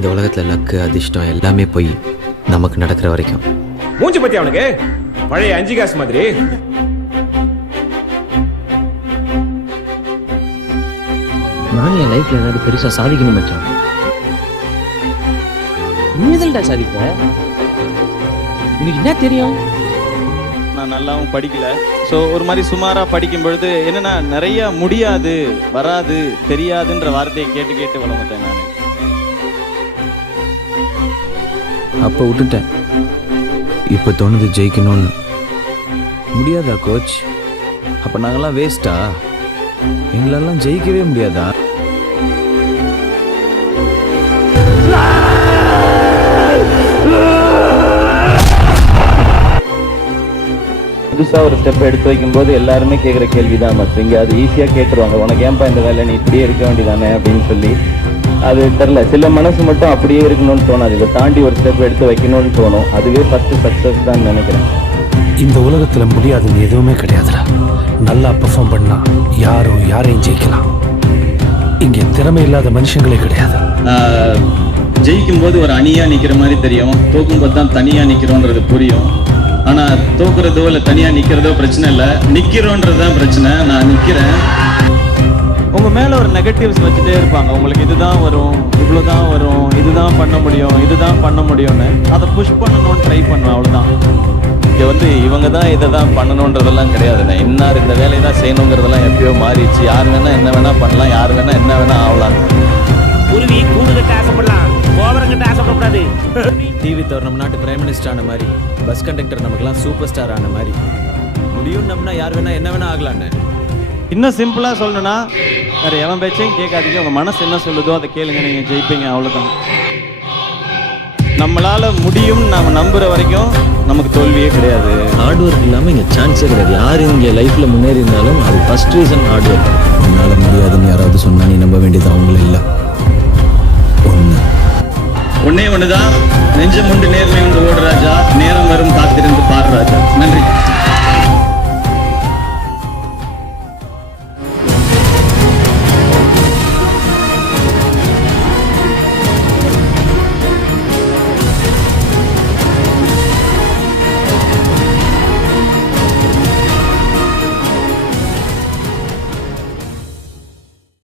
இந்த உலகத்துல லக்கு அதிர்ஷ்டம் எல்லாமே போய் நமக்கு நடக்கிற வரைக்கும். மூஞ்சி பத்தி அவனுக்கு பழைய 5 காசு மாதிரி. நான் என் லைஃப்ல ஏதாவது பெருசா சாதிக்கணும் மச்சான். நீதல்டா சாதிப்ப. உனக்கு என்ன தெரியும்? நான் நல்லாவும் படிக்கல. ஸோ ஒரு மாதிரி சுமாராக படிக்கும் பொழுது என்னன்னா நிறைய முடியாது, வராது, தெரியாதுன்ற வார்த்தையை கேட்டு கேட்டு வளர்ந்துட்டேன் நான். அப்போ விட்டுட்டேன். இப்போ தோணுது ஜெயிக்கணும்னு. முடியாதா கோச்? அப்போ நாங்கள்லாம் வேஸ்ட்டா? எங்களெல்லாம் ஜெயிக்கவே முடியாதா? புதுசாக ஒரு ஸ்டெப் எடுத்து வைக்கும்போது எல்லாருமே கேட்குற கேள்வி தான் மற்ற இங்கே அது ஈஸியாக கேட்டுருவாங்க, உனக்கு ஏன்பா இந்த வேலை, நீ இப்படியே இருக்க வேண்டியதானே அப்படின்னு சொல்லி. அது தெரில, சில மனசு மட்டும் அப்படியே இருக்கணும்னு தோணாது, இதை தாண்டி ஒரு ஸ்டெப் எடுத்து வைக்கணும்னு தோணும். அதுவே ஃபஸ்ட்டு சக்ஸஸ் தான் நினைக்கிறேன். இந்த உலகத்தில் முடியாதுன்னு எதுவுமே கிடையாதுடா. நல்லா பெர்ஃபார்ம் பண்ணா யாரையும் ஜெயிக்கலாம். இங்கே திறமை இல்லாத மனுஷங்களே கிடையாது. ஜெயிக்கும் போது ஒரு அணியாக நிற்கிற மாதிரி தெரியும், தோக்கும்போது தான் தனியாக நிற்கிறோன்றது புரியும். ஆனால் தோக்குறதோ இல்லை தனியாக நிற்கிறதோ பிரச்சனை இல்லை, நிற்கிறோன்றது தான் பிரச்சனை. நான் நிற்கிறேன். உங்கள் மேலே ஒரு நெகட்டிவ்ஸ் வச்சுட்டே இருப்பாங்க, உங்களுக்கு இதுதான் வரும், இவ்வளோ தான் வரும், இதுதான் பண்ண முடியும், இதுதான் பண்ண முடியும்னு. அதை புஷ் பண்ணணும்னு ட்ரை பண்ணுவேன், அவ்வளோதான். இங்கே இவங்க தான் இதை தான் பண்ணணுன்றதெல்லாம் கிடையாதுண்ணே. இன்னார் இந்த வேலையை தான் செய்யணுங்கிறதெல்லாம் எப்பயோ மாறிடுச்சு. யார் வேணால் என்ன வேணால் பண்ணலாம், யார் வேணால் என்ன வேணால் ஆகலாம். குருவி கூடு கட்ட ஆசைப்படலாம், கோபுரம் கட்ட ஆசைப்படக்கூடாது. டிவி தவிர நம்ம நாட்டு பிரைம் மினிஸ்டர் ஆன மாதிரி, பஸ் கண்டக்டர் நமக்குலாம் சூப்பர் ஸ்டார் ஆன மாதிரி முடியும். நம்மனா யார் வேணா என்ன வேணா ஆகலான்னு. இன்னும் சிம்பிளாக சொல்லணும்னா வேறு எவன் பேச்சையும் கேட்காதீங்க, உங்கள் மனசு என்ன சொல்லுதோ அதை கேளுங்க, நீங்கள் ஜெயிப்பீங்க, அவ்வளோதான். நம்மளால் முடியும் நாம் நம்புகிற வரைக்கும் நமக்கு தோல்வியே கிடையாது. ஹார்ட் ஒர்க் இல்லாமல் இங்கே சான்ஸே கிடையாது. யார் இங்கே லைஃப்பில் முன்னேறி இருந்தாலும் அது ஃபர்ஸ்ட் ரீசன் ஹார்ட் ஒர்க். உன்னால் முடியாதுன்னு யாராவது சொன்னா நீ நம்ப வேண்டியது அவங்களும் இல்லை. ஒன்னே ஒண்ணுதான், நெஞ்சம் உண்டு நேர்மை உண்டு ஓடு ராஜா, நேரம் வரும் காத்திருந்து பாரு ராஜா. நன்றி.